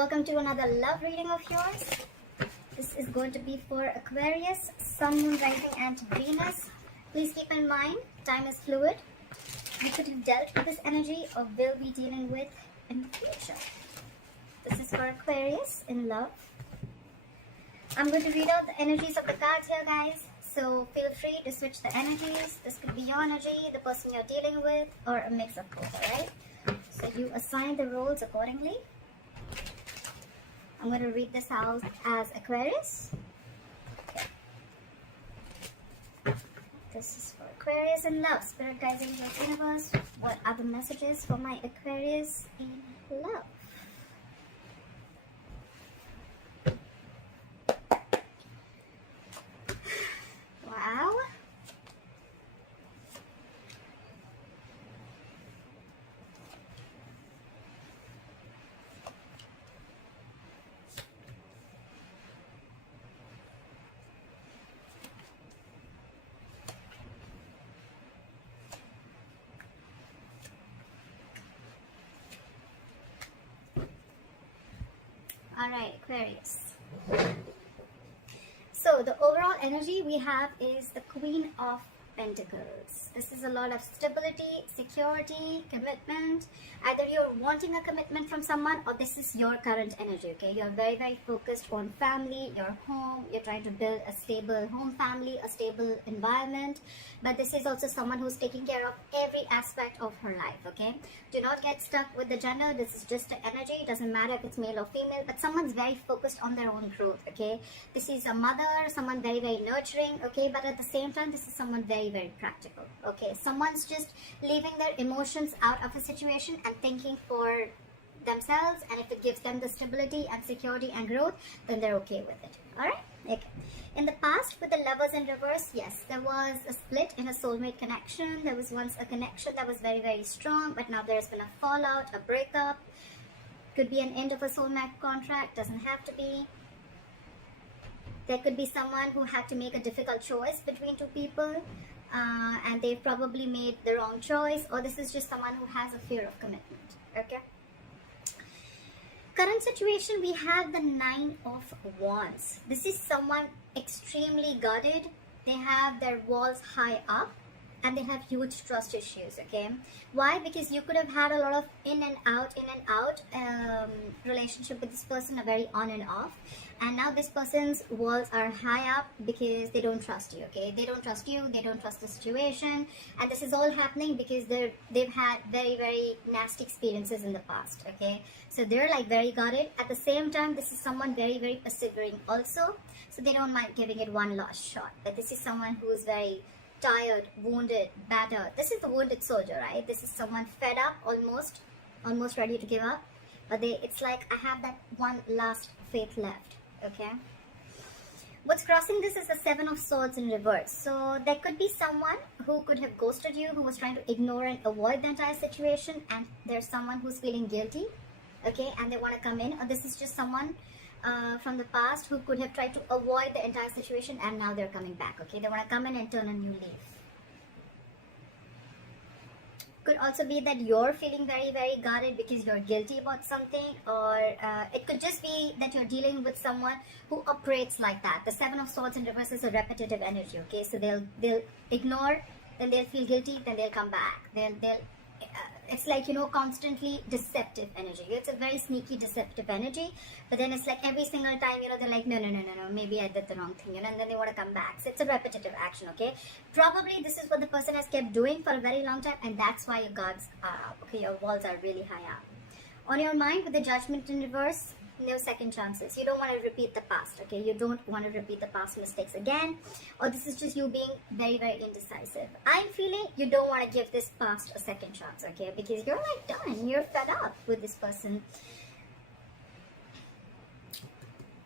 Welcome to another love reading of yours. This is going to be for Aquarius, Sun, Moon, Rising and Venus. Please keep in mind, time is fluid. You could have dealt with this energy or will be dealing with in the future. This is for Aquarius in love. I'm going to read out the energies of the cards here, guys. So feel free to switch the energies. This could be your energy, the person you're dealing with, or a mix of both, alright? So you assign the roles accordingly. I'm going to read this out as Aquarius. Okay. This is for Aquarius in love. Spirit guides, angels, universe. What are the messages for my Aquarius in love? Wow. Alright, Aquarius. So the overall energy we have is the Queen of Pentacles. This is a lot of stability, security, commitment. Either you're wanting a commitment from someone or this is your current energy, okay? You're very, very focused on family, your home. You're trying to build a stable home family, a stable environment. But this is also someone who's taking care of every aspect of her life, okay? Do not get stuck with the gender. This is just an energy. It doesn't matter if it's male or female, but someone's very focused on their own growth, okay? This is a mother, someone very, very nurturing, okay? But at the same time, this is someone very, very practical, okay? Someone's just leaving their emotions out of a situation and thinking for themselves, and if it gives them the stability and security and growth, then they're okay with it. All right? Okay. In the past, with the lovers in reverse, yes, there was a split in a soulmate connection. There was once a connection that was very, very strong, but now there's been a fallout, a breakup. Could be an end of a soulmate contract, doesn't have to be. There could be someone who had to make a difficult choice between two people, and they've probably made the wrong choice, or this is just someone who has a fear of commitment, okay? Current situation, we have the 9 of Wands. This is someone extremely guarded. They have their walls high up and they have huge trust issues, okay? Why? Because you could have had a lot of in and out relationship with this person, a very on and off, and now this person's walls are high up because they don't trust you, okay? They don't trust you, they don't trust the situation, and this is all happening because they've had very, very nasty experiences in the past, okay? So they're like very guarded. At the same time, this is someone very, very persevering also, so they don't mind giving it one last shot. But this is someone who is very tired, wounded, battered. This is the wounded soldier, right? This is someone fed up, almost ready to give up. But it's like, I have that one last faith left, okay? What's crossing this is the 7 of Swords in reverse. So there could be someone who could have ghosted you, who was trying to ignore and avoid the entire situation, and there's someone who's feeling guilty, okay? And they want to come in. Or this is just someone from the past who could have tried to avoid the entire situation and now they're coming back, okay? They want to come in and turn a new leaf. Could also be that you're feeling very, very guarded because you're guilty about something, or it could just be that you're dealing with someone who operates like that. The 7 of Swords in reverse is a repetitive energy, okay? So they'll ignore, then they'll feel guilty, then they'll come back. It's like, you know, constantly deceptive energy. It's a very sneaky deceptive energy, but then it's like every single time, you know, they're like, no, maybe I did the wrong thing, you know, and then they want to come back. So it's a repetitive action, okay? Probably this is what the person has kept doing for a very long time, and that's why your guards are up, okay? Your walls are really high up. On your mind, with the Judgment in reverse, no second chances. You don't want to repeat the past, okay? You don't want to repeat the past mistakes again, or this is just you being very, very indecisive. I'm feeling you don't want to give this past a second chance, okay? Because you're like done. You're fed up with this person.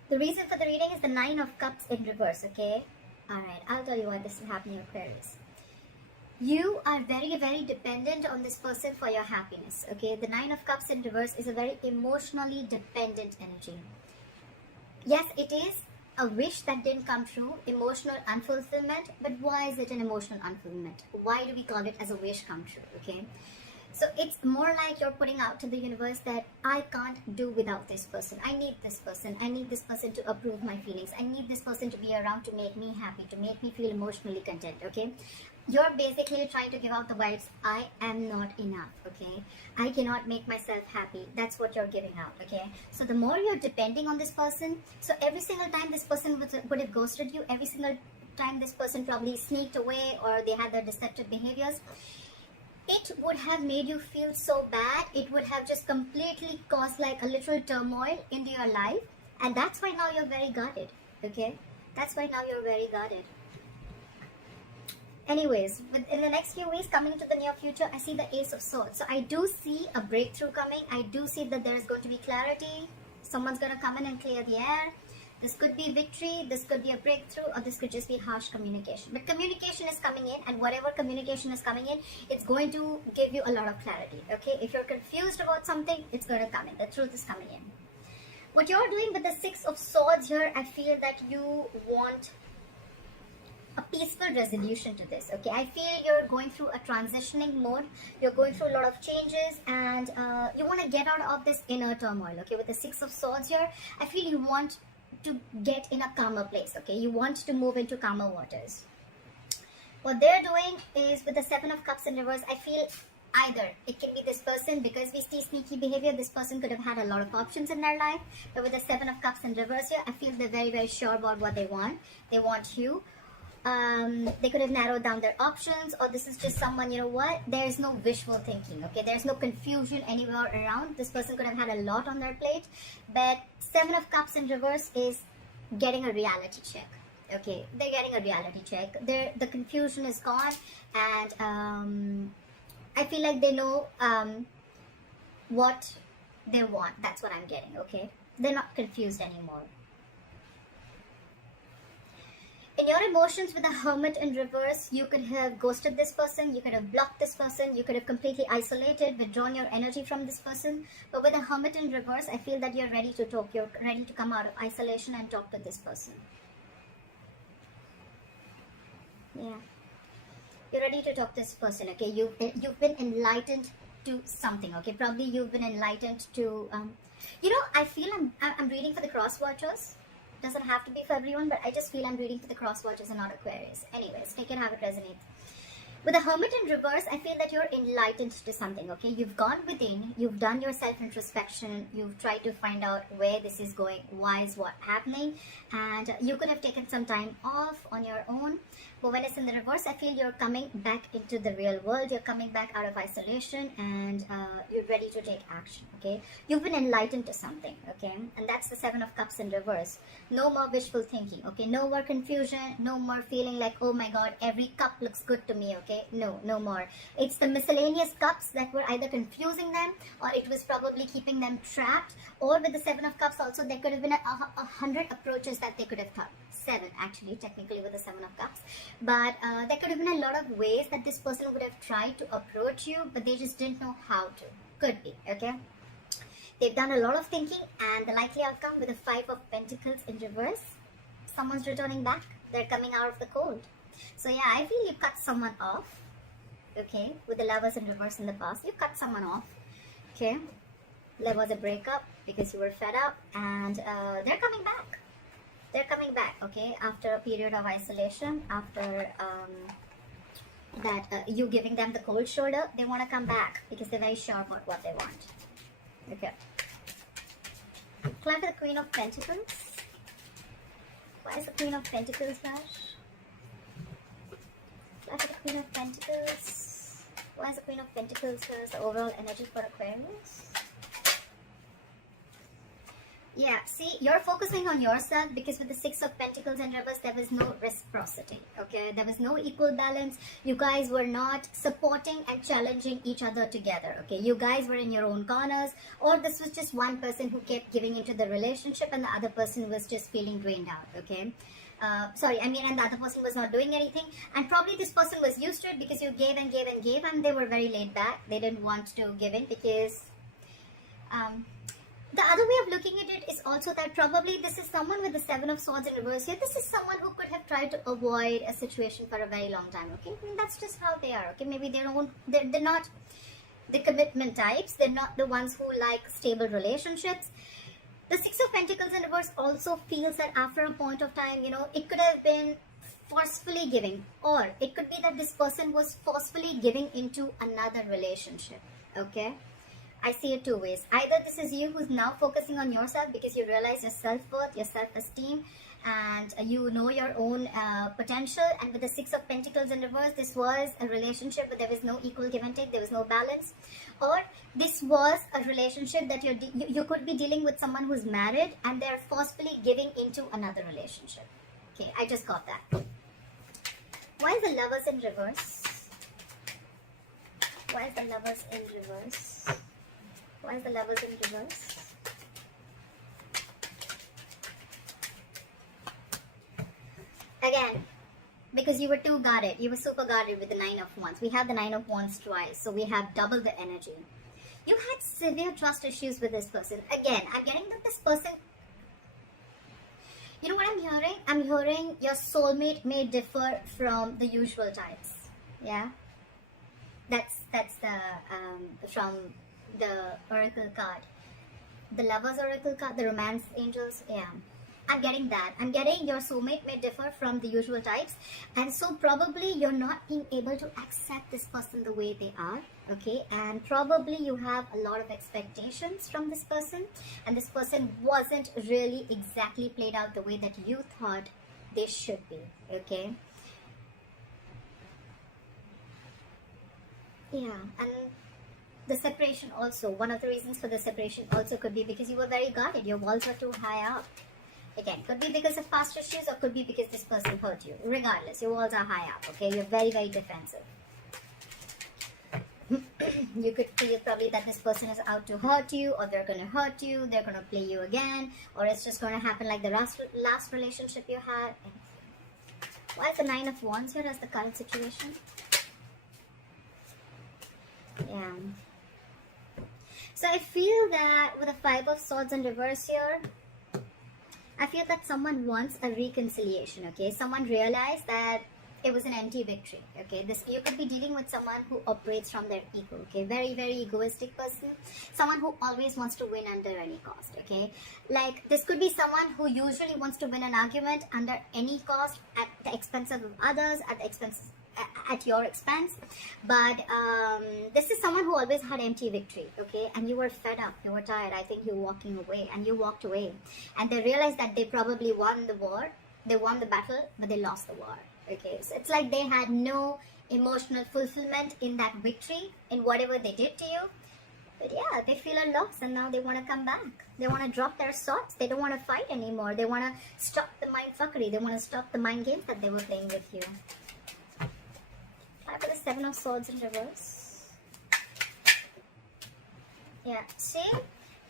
The reason for the reading is the 9 of Cups in reverse, okay? Alright, I'll tell you why this is happening, Aquarius. You are very, very dependent on this person for your happiness, okay? The 9 of Cups in reverse is a very emotionally dependent energy. Yes, it is a wish that didn't come true, emotional unfulfillment, but why is it an emotional unfulfillment? Why do we call it as a wish come true, okay? So it's more like you're putting out to the universe that I can't do without this person. I need this person. I need this person to approve my feelings. I need this person to be around to make me happy, to make me feel emotionally content, okay? You're basically trying to give out the vibes, I am not enough, okay? I cannot make myself happy. That's what you're giving out, okay? So the more you're depending on this person, so every single time this person would have ghosted you, every single time this person probably sneaked away or they had their deceptive behaviors, it would have made you feel so bad. It would have just completely caused like a literal turmoil into your life. And that's why now you're very guarded, okay? That's why now you're very guarded. Anyways, in the next few weeks, coming into the near future, I see the Ace of Swords. So I do see a breakthrough coming. I do see that there is going to be clarity. Someone's going to come in and clear the air. This could be victory, this could be a breakthrough, or this could just be harsh communication. But communication is coming in, and whatever communication is coming in, it's going to give you a lot of clarity, okay? If you're confused about something, it's going to come in. The truth is coming in. What you're doing with the Six of Swords here, I feel that you want a peaceful resolution to this, okay? I feel you're going through a transitioning mode. You're going through a lot of changes, and you want to get out of this inner turmoil, okay? With the Six of Swords here, I feel you want to get in a calmer place, okay? You want to move into calmer waters. What they're doing is with the Seven of Cups in reverse, I feel either it can be this person, because we see sneaky behavior, this person could have had a lot of options in their life, but with the Seven of Cups in reverse here, I feel they're very, very sure about what they want. They want you. They could have narrowed down their options, or this is just someone, you know what, there's no wishful thinking, okay? There's no confusion anywhere around. This person could have had a lot on their plate, but Seven of Cups in reverse is getting a reality check, okay? They're getting a reality check. The confusion is gone, and I feel like they know what they want. That's what I'm getting, okay? They're not confused anymore. In your emotions with the Hermit in reverse, you could have ghosted this person, you could have blocked this person, you could have completely isolated, withdrawn your energy from this person. But with the Hermit in reverse, I feel that you're ready to talk, you're ready to come out of isolation and talk to this person. Yeah. You're ready to talk to this person, okay? You've been enlightened to something, okay? Probably you've been enlightened to, you know, I feel I'm reading for the cross watchers. Doesn't have to be for everyone, but I just feel I'm reading for the cross watchers and not Aquarius. Anyways, take it how it resonates. With the Hermit in reverse, I feel that you're enlightened to something, okay? You've gone within, you've done your self-introspection, you've tried to find out where this is going, why is what happening, and you could have taken some time off on your own. But when it's in the reverse, I feel you're coming back into the real world, you're coming back out of isolation, and you're ready to take action, okay? You've been enlightened to something, okay? And that's the Seven of Cups in reverse. No more wishful thinking, okay? No more confusion, no more feeling like, oh my god, every cup looks good to me, okay? No more. It's the miscellaneous cups that were either confusing them, or it was probably keeping them trapped. Or with the Seven of Cups also, there could have been 100 approaches that they could have thought. 7 actually, technically, with the Seven of Cups. But there could have been a lot of ways that this person would have tried to approach you, but they just didn't know how to. Could be, okay? They've done a lot of thinking, and the likely outcome with the Five of Pentacles in reverse, someone's returning back. They're coming out of the cold. So yeah, I feel you cut someone off, okay? With the Lovers in reverse in the past, you cut someone off, okay? There was a breakup because you were fed up, and they're coming back. They're coming back, okay? After a period of isolation, after you giving them the cold shoulder, they want to come back because they're very sure about what they want. Okay. Climb for the Queen of Pentacles. Why is the Queen of Pentacles, Vash? Climb for the Queen of Pentacles. Why is the Queen of Pentacles the overall energy for Aquarius? Yeah, see, you're focusing on yourself because with the Six of Pentacles in reverse, there was no reciprocity, okay? There was no equal balance. You guys were not supporting and challenging each other together, okay? You guys were in your own corners, or this was just one person who kept giving into the relationship and the other person was just feeling drained out, okay? And the other person was not doing anything, and probably this person was used to it because you gave and gave and gave, and they were very laid back. They didn't want to give in because... the other way of looking at it is also that probably this is someone with the Seven of Swords in reverse here. This is someone who could have tried to avoid a situation for a very long time, okay? And that's just how they are, okay? Maybe they're not... the commitment types. They're not the ones who like stable relationships. The Six of Pentacles in reverse also feels that after a point of time, you know, it could have been forcefully giving, or it could be that this person was forcefully giving into another relationship. Okay, I see it two ways. Either this is you who's now focusing on yourself because you realize your self-worth, your self-esteem, and you know your own potential. And with the Six of Pentacles in reverse, this was a relationship but there was no equal give and take, there was no balance. Or this was a relationship that you could be dealing with someone who's married and they're forcefully giving into another relationship. Okay, I just got that. Why is the Lovers in reverse? Why is the Lovers in reverse? Why is the Lovers in reverse? Again, because you were too guarded. You were super guarded with the Nine of Wands. We have the Nine of Wands twice, so we have double the energy. You had severe trust issues with this person. Again, I'm getting that this person... You know what I'm hearing? I'm hearing your soulmate may differ from the usual types. Yeah? That's the... from the Oracle card. The Lovers Oracle card, the Romance Angels, yeah. I'm getting that. I'm getting your soulmate may differ from the usual types, and so probably you're not being able to accept this person the way they are, okay? And probably you have a lot of expectations from this person, and this person wasn't really exactly played out the way that you thought they should be, okay? Yeah, and the separation also, one of the reasons for the separation also could be because you were very guarded. Your walls were too high up. Again, could be because of past issues or could be because this person hurt you. Regardless, your walls are high up, okay? You're very, very defensive. You could feel probably that this person is out to hurt you, or they're going to hurt you, they're going to play you again, or it's just going to happen like the last relationship you had. Why is the Nine of Wands here as the current situation? Yeah. So I feel that with the Five of Swords in reverse here, I feel that someone wants a reconciliation, okay? Someone realized that it was an empty victory, okay? You could be dealing with someone who operates from their ego, okay? Very, very egoistic person. Someone who always wants to win under any cost, okay? Like, this could be someone who usually wants to win an argument under any cost at the expense of others, at your expense. But this is someone who always had empty victory, okay? And you were fed up, you were tired. I think you're walking away, and you walked away. And they realized that they probably won the war. They won the battle, but they lost the war, okay? So it's like they had no emotional fulfillment in that victory, in whatever they did to you. But yeah, they feel a loss, and now they want to come back. They want to drop their swords. They don't want to fight anymore. They want to stop the mind fuckery. They want to stop the mind games that they were playing with you. For the Seven of Swords in reverse. Yeah, see?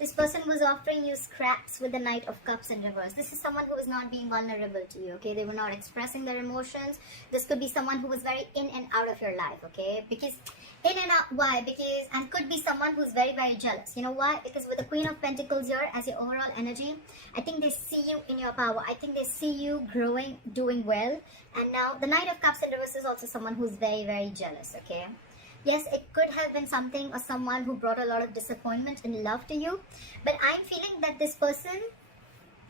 This person was offering you scraps with the Knight of Cups in reverse. This is someone who is not being vulnerable to you, okay? They were not expressing their emotions. This could be someone who was very in and out of your life, okay? Because, in and out, why? Because, and could be someone who's very, very jealous. You know why? Because with the Queen of Pentacles here as your overall energy, I think they see you in your power. I think they see you growing, doing well. And now, the Knight of Cups in reverse is also someone who's very, very jealous, okay? Yes, it could have been something or someone who brought a lot of disappointment in love to you. But I'm feeling that this person,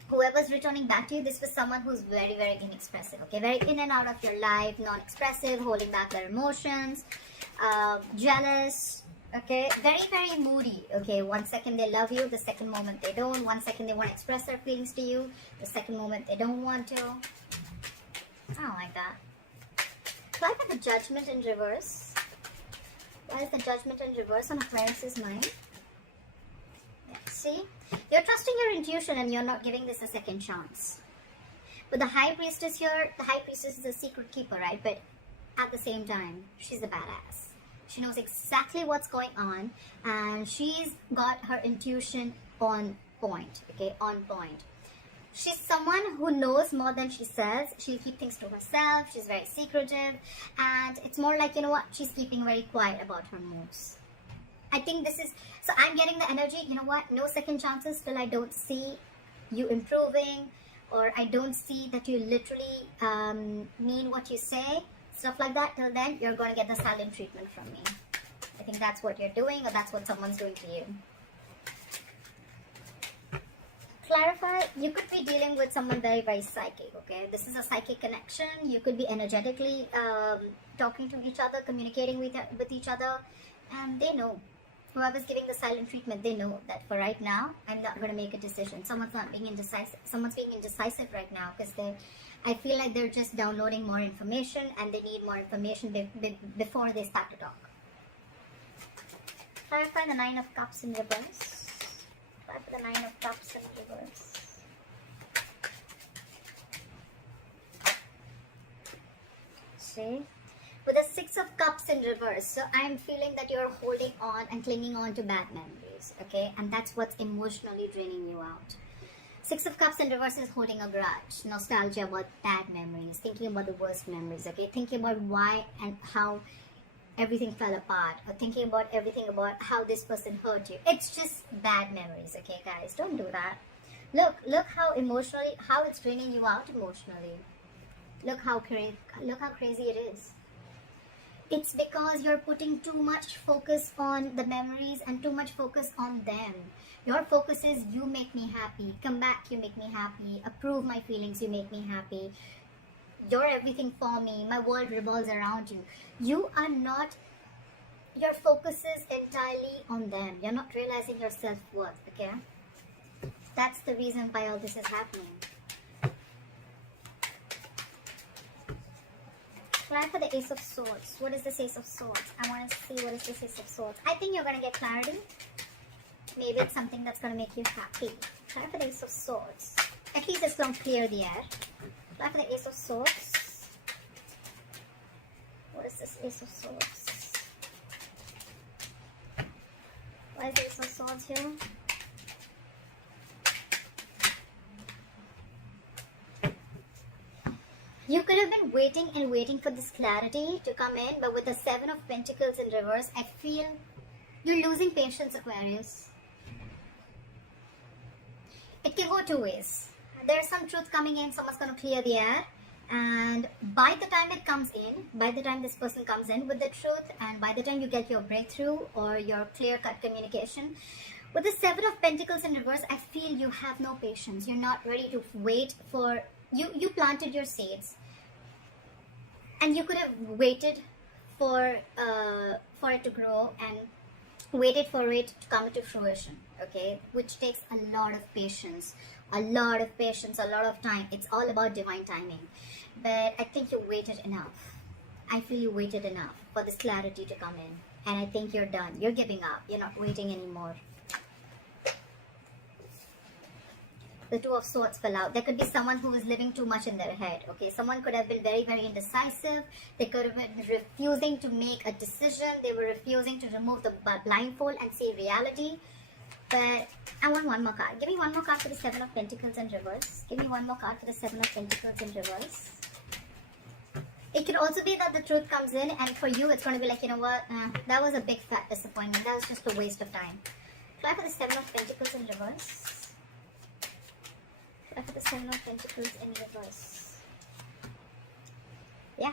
whoever's returning back to you, this was someone who's very, very inexpressive, okay? Very in and out of your life, non-expressive, holding back their emotions, jealous, okay? Very, very moody, okay? One second they love you, the second moment they don't. One second they want to express their feelings to you, the second moment they don't want to. I don't like that. So I got the Judgment in reverse. Why is the Judgment in reverse on Aquarius's mind? Yeah, see? You're trusting your intuition and you're not giving this a second chance. But the High Priestess here, the High Priestess is a secret keeper, right? But at the same time, she's a badass. She knows exactly what's going on, and she's got her intuition on point, okay? On point. She's someone who knows more than she says. She'll keep things to herself. She's very secretive. And it's more like, you know what? She's keeping very quiet about her moves. I think this is... So I'm getting the energy, you know what? No second chances till I don't see you improving. Or I don't see that you literally mean what you say. Stuff like that. Till then, you're going to get the silent treatment from me. I think that's what you're doing, or that's what someone's doing to you. Clarify, you could be dealing with someone very, very psychic, okay? This is a psychic connection. You could be energetically talking to each other, communicating with each other, and they know. Whoever's giving the silent treatment, they know that for right now, I'm not going to make a decision. Someone's not being indecisive. Someone's being indecisive right now because I feel like they're just downloading more information and they need more information before they start to talk. Clarify the 9 of Cups in reverse. Clarify the 9 of Cups in reverse. See? With the 6 of Cups in reverse, so I'm feeling that you're holding on and clinging on to bad memories, okay? And that's what's emotionally draining you out. 6 of Cups in reverse is holding a grudge, nostalgia about bad memories, thinking about the worst memories, okay? Thinking about why and how everything fell apart, or thinking about everything about how this person hurt you. It's just bad memories, okay, guys? Don't do that. Look how emotionally, how it's draining you out emotionally. Look how crazy it is. It's because you're putting too much focus on the memories and too much focus on them. Your focus is, you make me happy, come back, you make me happy, approve my feelings, you make me happy, you're everything for me, my world revolves around you. You are not, your focus is entirely on them. You're not realizing your self-worth, okay? That's the reason why all this is happening. Try for the Ace of Swords. What is this Ace of Swords? I want to see what is this Ace of Swords. I think you're going to get clarity. Maybe it's something that's going to make you happy. Try for the Ace of Swords. At least it's going to clear the air. Try for the Ace of Swords. What is this Ace of Swords? Why is the Ace of Swords here? You could have been waiting and waiting for this clarity to come in, but with the 7 of Pentacles in reverse, I feel you're losing patience, Aquarius. It can go two ways. There's some truth coming in, someone's going to clear the air, and by the time it comes in, by the time this person comes in with the truth, and by the time you get your breakthrough or your clear-cut communication, with the 7 of Pentacles in reverse, I feel you have no patience. You're not ready to wait for... You planted your seeds, and you could have waited for it to grow and waited for it to come to fruition, okay? Which takes a lot of patience, a lot of time. It's all about divine timing. But I think you waited enough. I feel you waited enough for this clarity to come in, and I think you're done. You're giving up. You're not waiting anymore. The 2 of Swords fell out. There could be someone who is living too much in their head, okay? Someone could have been very, very indecisive. They could have been refusing to make a decision. They were refusing to remove the blindfold and see reality. But I want one more card. Give me one more card for the 7 of Pentacles in reverse. Give me one more card for the 7 of Pentacles in reverse. It could also be that the truth comes in, and for you, it's going to be like, you know what? That was a big fat disappointment. That was just a waste of time. Try for the 7 of Pentacles in reverse. For the 7 of Pentacles in reverse. Yeah.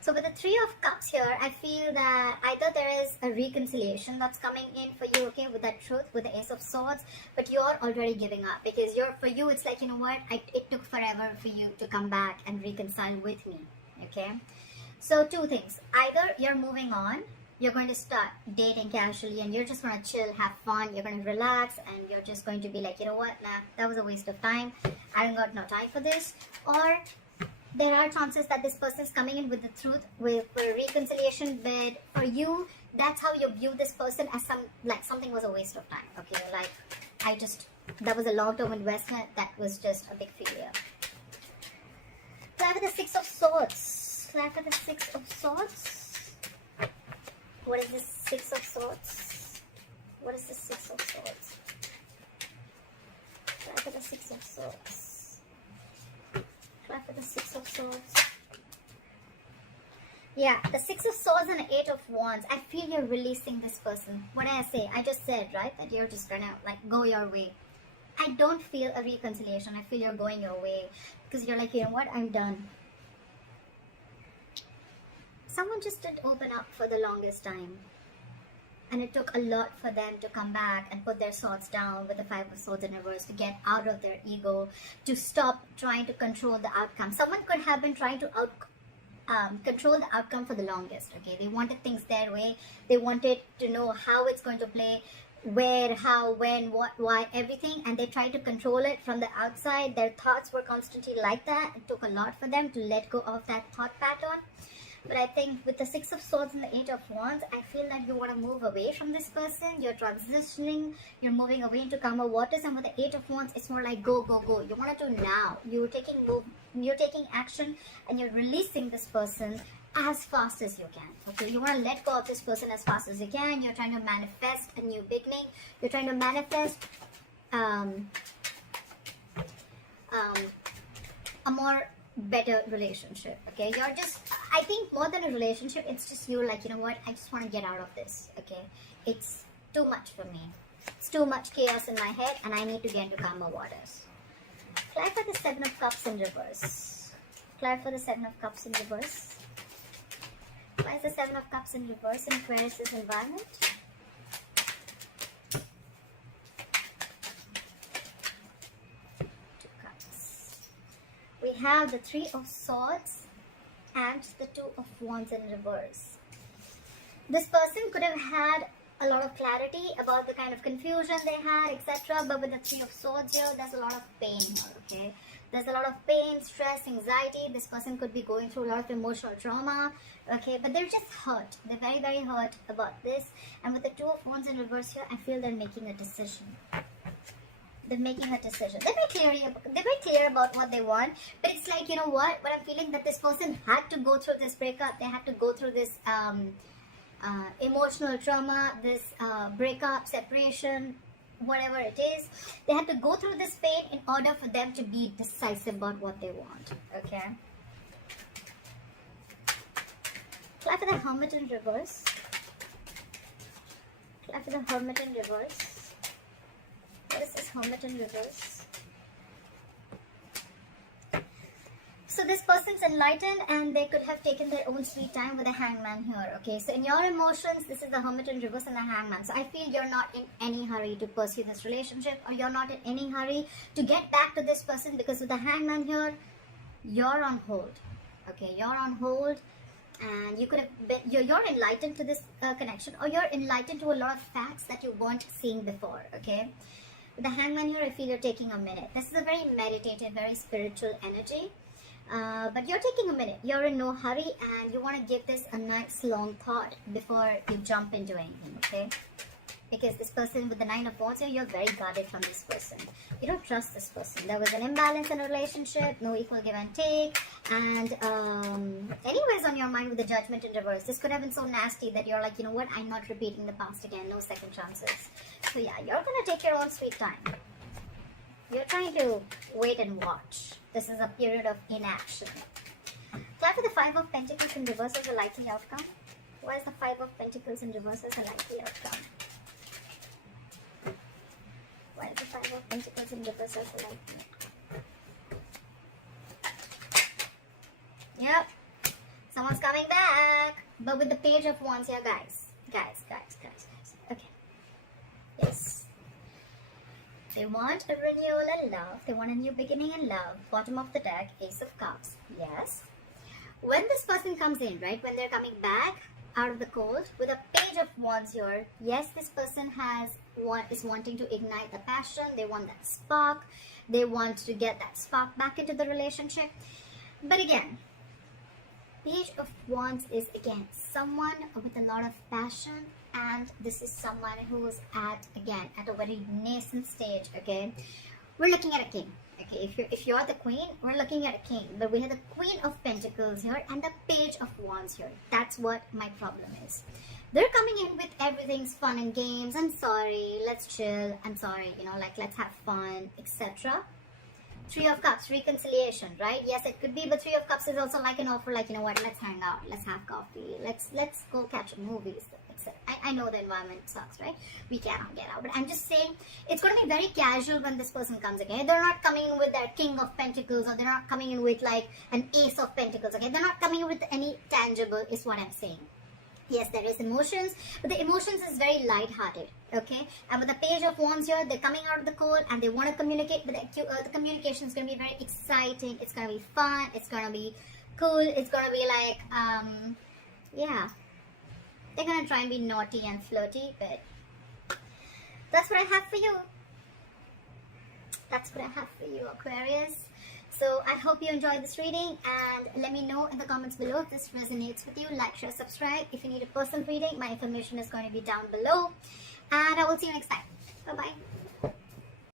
So with the 3 of Cups here, I feel that either there is a reconciliation that's coming in for you, okay, with that truth, with the Ace of Swords, but you're already giving up because for you, it's like, you know what, it took forever for you to come back and reconcile with me, okay? So 2 things. Either you're moving on, you're going to start dating casually and you're just going to chill, have fun, you're going to relax, and you're just going to be like, you know what, nah, that was a waste of time, I don't got no time for this. Or there are chances that this person is coming in with the truth, with a reconciliation, but for you, that's how you view this person, as something was a waste of time, okay? Like, that was a long-term investment, that was just a big failure. Try for the 6 of Swords. Try for the 6 of Swords. What is this 6 of Swords? What is the 6 of Swords? Try for the 6 of Swords. Try for the 6 of Swords. Yeah, the 6 of Swords and the 8 of Wands. I feel you're releasing this person. What did I say? I just said, right, that you're just gonna like go your way. I don't feel a reconciliation. I feel you're going your way because you're like, you know what, I'm done. Someone just didn't open up for the longest time. And it took a lot for them to come back and put their swords down with the Five of Swords in reverse, to get out of their ego, to stop trying to control the outcome. Someone could have been trying to control the outcome for the longest. Okay, they wanted things their way. They wanted to know how it's going to play, where, how, when, what, why, everything, and they tried to control it from the outside. Their thoughts were constantly like that. It took a lot for them to let go of that thought pattern. But I think with the Six of Swords and the Eight of Wands, I feel that you want to move away from this person. You're transitioning, you're moving away into calmer waters. And with the Eight of Wands, it's more like go, go, go. You want to do now. You're taking action, and you're releasing this person as fast as you can. Okay, you want to let go of this person as fast as you can. You're trying to manifest a new beginning. You're trying to manifest a more better relationship. Okay, you're just, I think more than a relationship, it's just you like, you know what, I just want to get out of this. Okay, it's too much for me. It's too much chaos in my head, and I need to get into calmer waters. Clarify the Seven of Cups in reverse. Clarify the Seven of Cups in reverse. Why is the Seven of Cups in reverse in Aquarius' environment? We have the Three of Swords and the Two of Wands in reverse. This person could have had a lot of clarity about the kind of confusion they had, etc. But with the Three of Swords here, there's a lot of pain here, okay? There's a lot of pain, stress, anxiety. This person could be going through a lot of emotional trauma, okay? But they're just hurt. They're very, very hurt about this. And with the Two of Wands in reverse here, I feel they're making a decision. They're making a decision. They're very clear about what they want. But it's like, you know what I'm feeling, that this person had to go through this breakup. They had to go through this emotional trauma, this breakup, separation, whatever it is. They had to go through this pain in order for them to be decisive about what they want. Okay. Apply for the Hermit in reverse. Apply for the Hermit in reverse. What is this Hermit in reverse? So this person's enlightened, and they could have taken their own sweet time with the Hangman here. Okay, so in your emotions, this is the Hermit in reverse and the Hangman. So I feel you're not in any hurry to pursue this relationship, or you're not in any hurry to get back to this person, because with the Hangman here, you're on hold. Okay, you're on hold, and you could have been, you're enlightened to this connection, or you're enlightened to a lot of facts that you weren't seeing before. Okay. With the Hangman here, I feel you're taking a minute. This is a very meditative, very spiritual energy. But you're taking a minute. You're in no hurry, and you want to give this a nice long thought before you jump into anything, okay? Because this person with the Nine of Wands here, you're very guarded from this person. You don't trust this person. There was an imbalance in a relationship, no equal give and take. And anyways, on your mind with the Judgment in reverse, this could have been so nasty that you're like, you know what, I'm not repeating the past again, no second chances. So yeah, you're going to take your own sweet time. You're trying to wait and watch. This is a period of inaction. Apply for the Five of Pentacles in reverse as a likely outcome. Why is the Five of Pentacles in reverse as a likely outcome? Why is the Five of Pentacles in reverse as a likely outcome? Yep. Someone's coming back. But with the Page of Wands here, guys. Guys. Okay. Yes. They want a renewal in love. They want a new beginning in love. Bottom of the deck, Ace of Cups. Yes. When this person comes in, right, when they're coming back out of the cold with a Page of Wands here, yes, this person is wanting to ignite the passion. They want that spark. They want to get that spark back into the relationship. But again, Page of Wands is, again, someone with a lot of passion, and this is someone who's at a very nascent stage. Okay, we're looking at a king. Okay, if you're the queen, we're looking at a king. But we have the Queen of Pentacles here and the Page of Wands here. That's what my problem is. They're coming in with everything's fun and games. I'm sorry, let's chill. I'm sorry, like let's have fun, etc. Three of Cups, reconciliation, right? Yes, it could be, but Three of Cups is also like an offer, like, you know what, let's hang out, let's have coffee, let's go catch movies, etc. I know the environment sucks, right? We cannot get out, but I'm just saying it's going to be very casual when this person comes, okay? They're not coming in with their King of Pentacles, or they're not coming in with like an Ace of Pentacles, okay? They're not coming in with any tangible, is what I'm saying. Yes, there is emotions, but the emotions is very light-hearted, okay? And with the Page of Wands here, they're coming out of the cold and they want to communicate, but the communication is going to be very exciting. It's going to be fun. It's going to be cool. It's going to be like, yeah. They're going to try and be naughty and flirty, but that's what I have for you. That's what I have for you, Aquarius. So I hope you enjoyed this reading, and let me know in the comments below if this resonates with you. Like, share, subscribe. If you need a personal reading, my information is going to be down below. And I will see you next time. Bye-bye.